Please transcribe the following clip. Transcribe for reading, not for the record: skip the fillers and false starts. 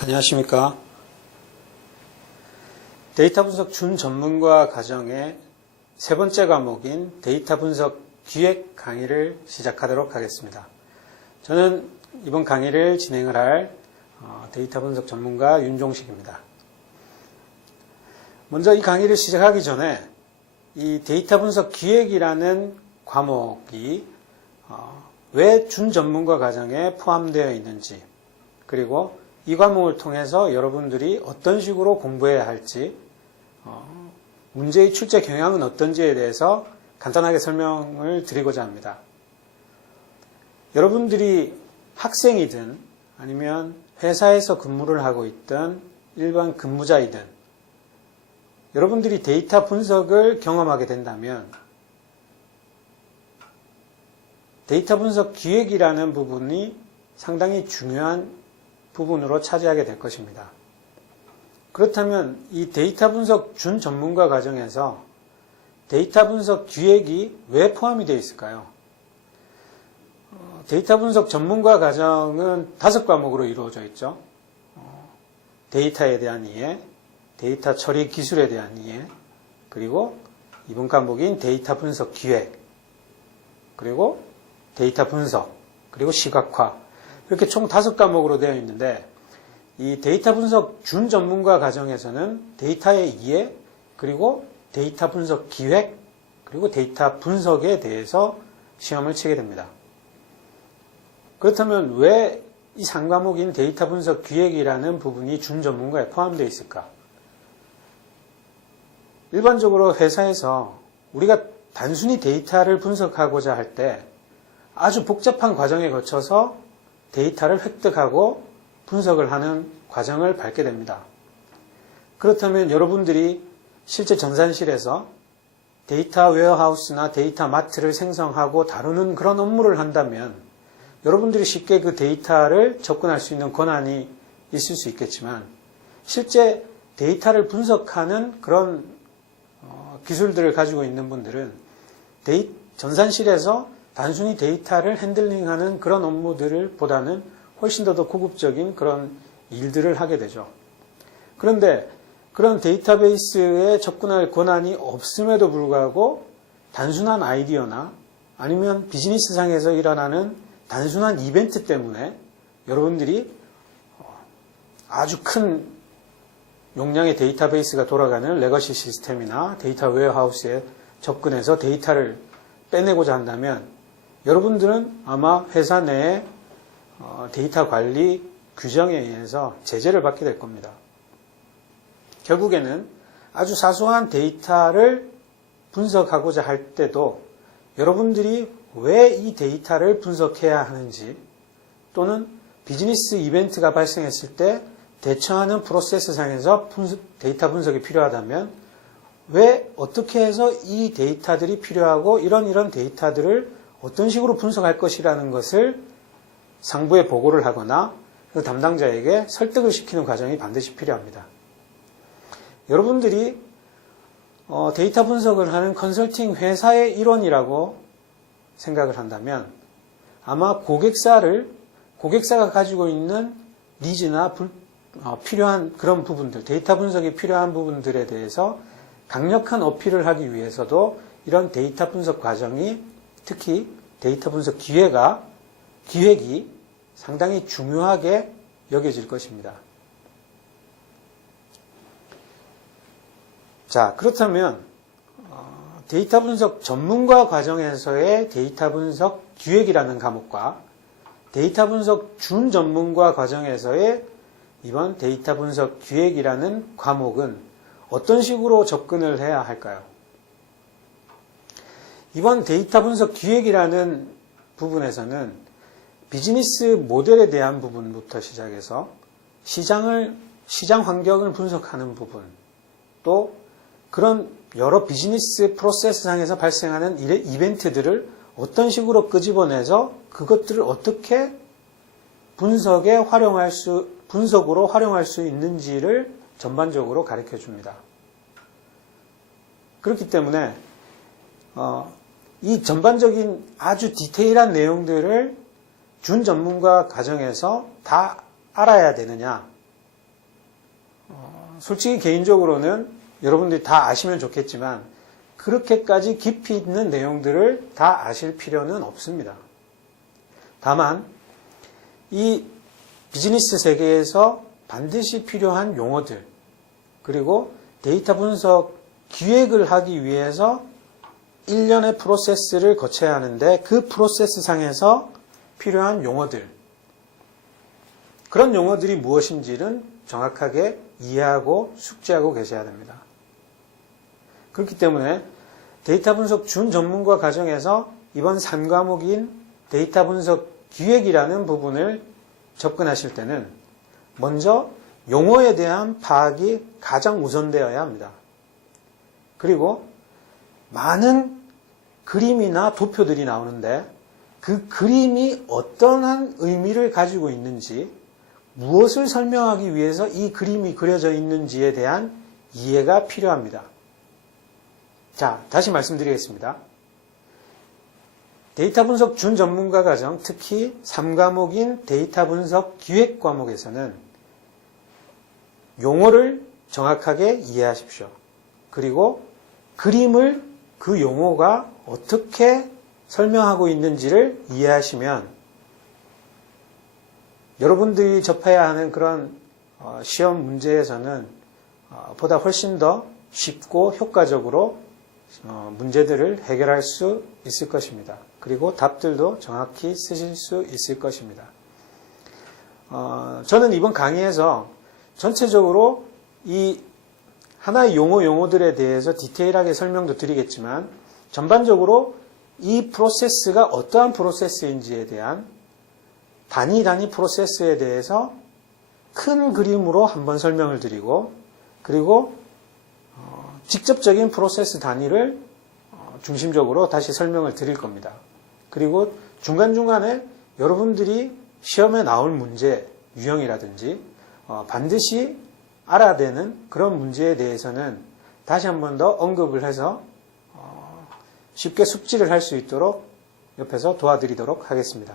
안녕하십니까. 데이터 분석 준 전문가 과정의 세 번째 과목인 데이터 분석 기획 강의를 시작하도록 하겠습니다. 저는 이번 강의를 진행을 할 데이터 분석 전문가 윤종식입니다. 먼저 이 강의를 시작하기 전에 이 데이터 분석 기획이라는 과목이 왜 준 전문가 과정에 포함되어 있는지, 그리고 이 과목을 통해서 여러분들이 어떤 식으로 공부해야 할지, 문제의 출제 경향은 어떤지에 대해서 간단하게 설명을 드리고자 합니다. 여러분들이 학생이든 아니면 회사에서 근무를 하고 있든 일반 근무자이든 여러분들이 데이터 분석을 경험하게 된다면 데이터 분석 기획이라는 부분이 상당히 중요한 부분으로 차지하게 될 것입니다. 그렇다면 이 데이터 분석 준 전문가 과정에서 데이터 분석 기획이 왜 포함이 되어 있을까요? 데이터 분석 전문가 과정은 5과목으로 이루어져 있죠. 데이터에 대한 이해, 데이터 처리 기술에 대한 이해, 그리고 이번 과목인 데이터 분석 기획, 그리고 데이터 분석, 그리고 시각화, 이렇게 총 5과목으로 되어 있는데, 이 데이터 분석 준 전문가 과정에서는 데이터의 이해, 그리고 데이터 분석 기획, 그리고 데이터 분석에 대해서 시험을 치게 됩니다. 그렇다면 왜 이 3과목인 데이터 분석 기획이라는 부분이 준 전문가에 포함되어 있을까? 일반적으로 회사에서 우리가 단순히 데이터를 분석하고자 할 때 아주 복잡한 과정에 거쳐서 데이터를 획득하고 분석을 하는 과정을 밟게 됩니다. 그렇다면 여러분들이 실제 전산실에서 데이터 웨어하우스나 데이터 마트를 생성하고 다루는 그런 업무를 한다면 여러분들이 쉽게 그 데이터를 접근할 수 있는 권한이 있을 수 있겠지만 실제 데이터를 분석하는 그런 기술들을 가지고 있는 분들은 전산실에서 단순히 데이터를 핸들링하는 그런 업무들을 보다는 훨씬 더 고급적인 그런 일들을 하게 되죠. 그런데 그런 데이터베이스에 접근할 권한이 없음에도 불구하고 단순한 아이디어나 아니면 비즈니스상에서 일어나는 단순한 이벤트 때문에 여러분들이 아주 큰 용량의 데이터베이스가 돌아가는 레거시 시스템이나 데이터 웨어하우스에 접근해서 데이터를 빼내고자 한다면 여러분들은 아마 회사 내에 데이터 관리 규정에 의해서 제재를 받게 될 겁니다. 결국에는 아주 사소한 데이터를 분석하고자 할 때도 여러분들이 왜 이 데이터를 분석해야 하는지, 또는 비즈니스 이벤트가 발생했을 때 대처하는 프로세스상에서 데이터 분석이 필요하다면 왜 어떻게 해서 이 데이터들이 필요하고 이런 데이터들을 어떤 식으로 분석할 것이라는 것을 상부에 보고를 하거나 그 담당자에게 설득을 시키는 과정이 반드시 필요합니다. 여러분들이 데이터 분석을 하는 컨설팅 회사의 일원이라고 생각을 한다면 아마 고객사가 가지고 있는 니즈나 필요한 그런 부분들, 데이터 분석이 필요한 부분들에 대해서 강력한 어필을 하기 위해서도 이런 데이터 분석 과정이, 특히 데이터 분석 기획이 상당히 중요하게 여겨질 것입니다. 자, 그렇다면 데이터 분석 전문가 과정에서의 데이터 분석 기획이라는 과목과 데이터 분석 준 전문가 과정에서의 이번 데이터 분석 기획이라는 과목은 어떤 식으로 접근을 해야 할까요? 이번 데이터 분석 기획이라는 부분에서는 비즈니스 모델에 대한 부분부터 시작해서 시장 환경을 분석하는 부분, 또 그런 여러 비즈니스 프로세스상에서 발생하는 이벤트들을 어떤 식으로 끄집어내서 그것들을 어떻게 분석으로 활용할 수 있는지를 전반적으로 가르쳐 줍니다. 그렇기 때문에 이 전반적인 아주 디테일한 내용들을 준 전문가 과정에서 다 알아야 되느냐, 솔직히 개인적으로는 여러분들이 다 아시면 좋겠지만 그렇게까지 깊이 있는 내용들을 다 아실 필요는 없습니다. 다만 이 비즈니스 세계에서 반드시 필요한 용어들, 그리고 데이터 분석 기획을 하기 위해서 일련의 프로세스를 거쳐야 하는데 그 프로세스 상에서 필요한 용어들, 그런 용어들이 무엇인지는 정확하게 이해하고 숙지하고 계셔야 됩니다. 그렇기 때문에 데이터 분석 준 전문가 과정에서 이번 3과목인 데이터 분석 기획이라는 부분을 접근하실 때는 먼저 용어에 대한 파악이 가장 우선되어야 합니다. 그리고 많은 그림이나 도표들이 나오는데 그 그림이 어떠한 의미를 가지고 있는지, 무엇을 설명하기 위해서 이 그림이 그려져 있는지에 대한 이해가 필요합니다. 자, 다시 말씀드리겠습니다. 데이터 분석 준 전문가 과정, 특히 3과목인 데이터 분석 기획 과목에서는 용어를 정확하게 이해하십시오. 그리고 그림을 그 용어가 어떻게 설명하고 있는지를 이해하시면 여러분들이 접해야 하는 그런 시험 문제에서는 보다 훨씬 더 쉽고 효과적으로 문제들을 해결할 수 있을 것입니다. 그리고 답들도 정확히 쓰실 수 있을 것입니다. 저는 이번 강의에서 전체적으로 이 하나의 용어들에 대해서 디테일하게 설명도 드리겠지만 전반적으로 이 프로세스가 어떠한 프로세스인지에 대한 단위 프로세스에 대해서 큰 그림으로 한번 설명을 드리고, 그리고 직접적인 프로세스 단위를 중심적으로 다시 설명을 드릴 겁니다. 그리고 중간중간에 여러분들이 시험에 나올 문제 유형이라든지 반드시 알아야 되는 그런 문제에 대해서는 다시 한 번 더 언급을 해서 쉽게 숙지를 할 수 있도록 옆에서 도와드리도록 하겠습니다.